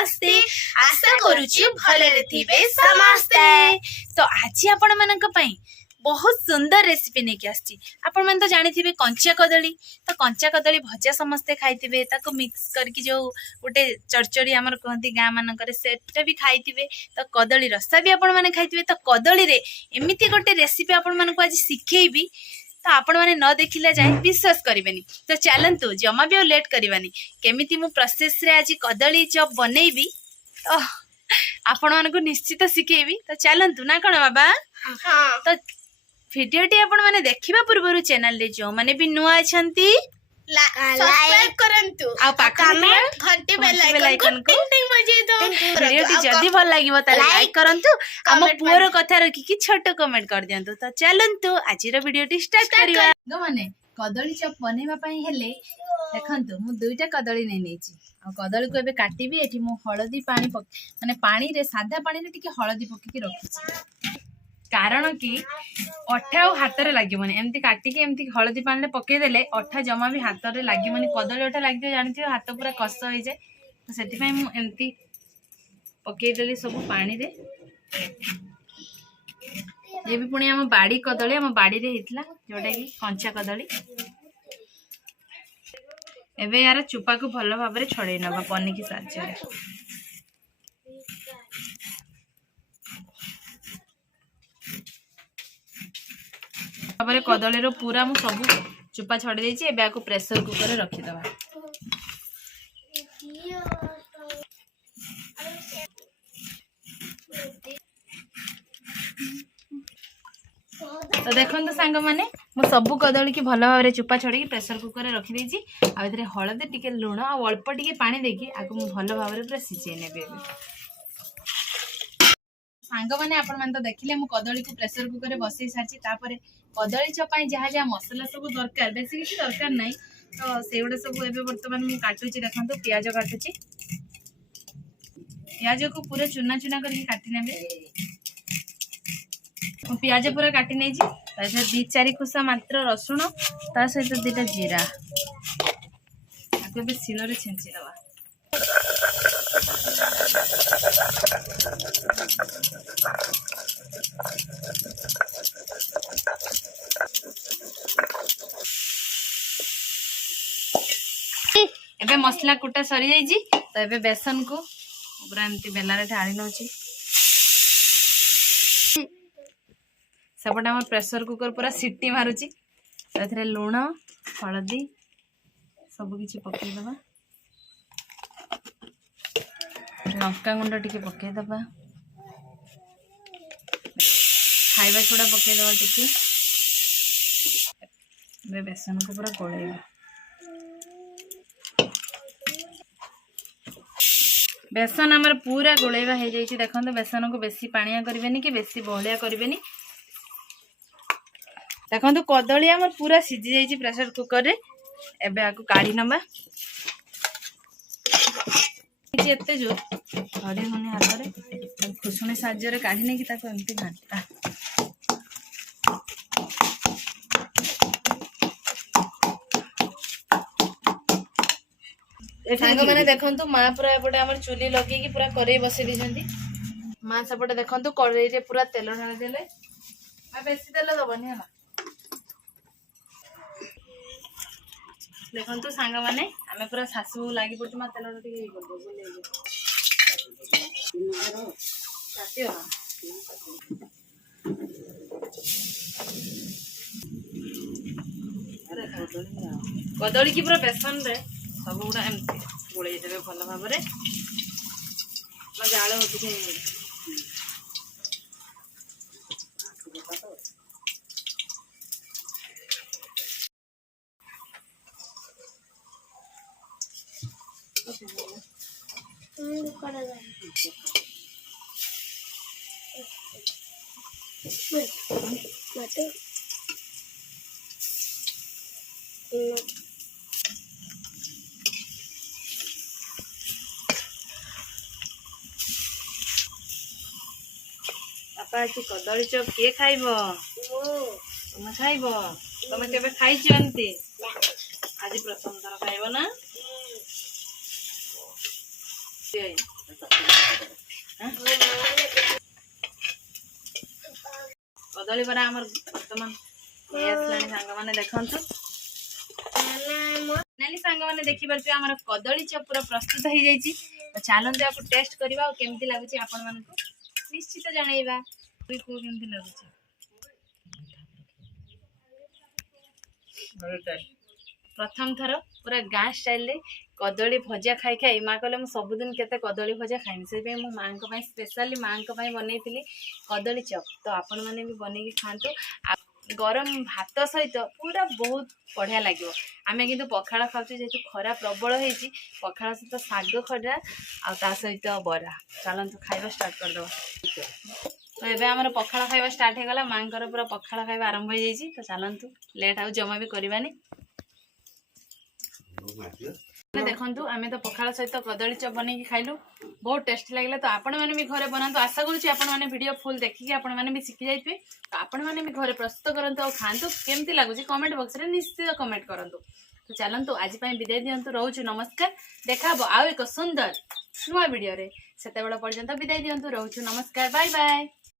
नमस्ते आशा करूची भलरे थिबे समस्ते। तो आज आपण मानक पई बहुत सुंदर रेसिपी नेकी आछि। आपण मन तो जानि थिबे कंचा कदली, तो कंचा कदली भजा समस्ते खाइथिबे, ताको मिक्स करके जो गोटे चरचरी हमर कहंती गां मानकरे सेटा भी खाइथिबे। तो कदली रसा भी आपण माने खाइथिबे। तो कदली रे एमिति गोटे रेसिपी आपण मन को आज सिखेइबी, तो आपण माने न देखिला जाए विश्वास करिवेनी। तो चलंतु जमा भी लेट करिवानी, केमिति मु प्रोसेस रे आज कदली चॉप बनेइबी, तो आपण मानको निश्चित सिखेइबी। तो चलंतु ना कोन बाबा। हाँ। तो भिडियोटी आपण माने देखिबा पूर्वरु चैनल रे जो माने भी नुआ अछंती सब्सक्राइब करंतु आ कमेंट घंटी बेल आइकन को टिंग बजे दो। भिडियोटी जदी भल लागिवो त लाइक करंतु, हम पुअर कथा रखी कि छोटो कमेंट कर दियंतु। तो चलंतु आजिर भिडियोटी स्टार्ट करिया। गो माने कदली चॉप बनेबा पई हेले देखंतु मु दुईटा कदली नै नेची। आ कदली को एबे काटिबी। एठी मु हळदी पानी माने पानी रे सादा पानी रे टिके हळदी पक्की के रखिछि, कारण कि अठा हाथ रे लागिबनी। एमती काटी के एमती हळदी पानी रे पके देले अठा जमा भी हाथ रे लागिबनी। कदली अठा लागियो जानिथियो हाथ पूरा कस होई जाय। तो सेति पई मु एमती पके देली सब पानी रे। ये भी पुणी हम बाड़ी कदली, हम बाड़ी रे हितला जोटा कि कंचा कदली। एबे यार चुपा को भलो भाबरे छड़े नबा पनी की साहाय्य रे। तापर कदली रो पूरा मु सब चुपा छड़ी देछि। एबे आको प्रेशर कुकर रे रखि दबा। तो देखो सांग मैंने मु सबू कदली की भल भाव चुपा छड़ी प्रेशर कुकर रे रखी देछि। आ एथरे हळदी टिके लूण आ अल्प टिके पानी देकी आको मु भल भाव रे पूरा सिझे नेबे। सांग माने आपण मन तो देखिले मु कदली को प्रेशर कुकर रे बसई सारछि। तापर कदली चपाई जहा जहा मसला सब दरकार, बेसी किछि दरकार नाही। तो सेउडा सब एबे वर्तमान मु काटुछि। देखंतु प्याज काटुछि। प्याज को पूरा चुना चुना करके काटि नेबे। प्याज पूरा काटी नहीं दी चारि खुसा मात्र रसुण, ता सहित दीटा जीरा आगे शिल रे छेंची दबा। एबे मसला कुटा सरी जाइजी। तो एबे बेसन को पूरा एमती बेला रे ढाली नउची। सेपटे आम प्रेशर कुकर पूरा सीटी मारुची। तो लुण हलदी सबकि पकईदबा। लंका गुंड टिके पकईदबा। खाइबा सोडा पकईदबा टिके। बेसन को पूरा गोलेबा। बेसन आमर पूरा गोलेबा हो जाइए। देखो बेसन को बेसी पानिया करें कि बेसी बहलिया करें। देखो कदली आम पूरा सीझी जाइए प्रेशर कुकर रे। एबे आको काढ़ी नबा। एते जो धरी होने हाथ रे खुशुणी साहाय्य काढ़ी नहीं कि ताको एमती घाटा। सांग मैंने देखंतु माँ पूरा एपटे आम चुली लगे पूरा कड़े बसई दी। माँ सेपटे देखंतु कड़े रे पूरा तेल ढाली देले। बेसी तेल दबनी है। देखंतु सांग माने आमे पूरा सासू लागी पड़ती मा तेल टिके कर दो बोले साथियो। कदली की पूरा बेसन रे सब गुड़ा एमती गोले देबे भल भाव रे। जाल होती कदली चॉप किए खाइब? तुम खाइब? तुम केबे खाइछ एमती? आज प्रथम थर खाइब ना? कदली बरा आमर वर्तमान सांग मैंने देखंतु नाली सांग मैंने देखि परछे हमर कदली चप पूरा प्रस्तुत हो जाइछि। तो चलते आपको टेस्ट करबा और केमती लागुछि आपण मानकु निश्चित जणैबा को केमती लागुछि। प्रथम थर पूरा गाँ स्टाइल रे कदली भजा खाई खाई माँ कहले सबुदिन केते कदली भजा खाइमी से मो माँ स्पेशली माँ बनई कदली चप। तो आपण मैंने भी बनई खातु गरम भात सहित पूरा बहुत बढ़िया लगे। आम कि पखाड़ खाऊँ जेहतु खरा प्रबल होती पखाड़ सहित शाग खड़ा आ सहित बरा चलतु खाଇବା स्टार्ट करदे। तो ये आम पखाड़ खाଇବା स्टार्ट होगा माँ पूरा पखाड़ खाଇବା आरंभ हो जाइए। तो चलतु लेट आउ जमा भी करवानी। देखु आम तो पखाड़ सहित कदली चप बनई खाइलु बहुत टेस्टी लगे। तो आपण मैंने भी घरे बनातु आशा करुँच आपने वीडियो फुल देखिए आपण मैंने भी शिखी जाइए। तो आपण मैंने भी घरे प्रस्तुत करंतु और खातु केमती लगुच कमेंट बॉक्स रे निश्चित कमेंट करंतु। तो चलतु आज विदाय दिंतु रोचु नमस्कार। देखा आउ एक सुंदर नुआ वीडियो रे सेते बेला पर्यंत विदाय दिंतु रोचु नमस्कार बाय बाय।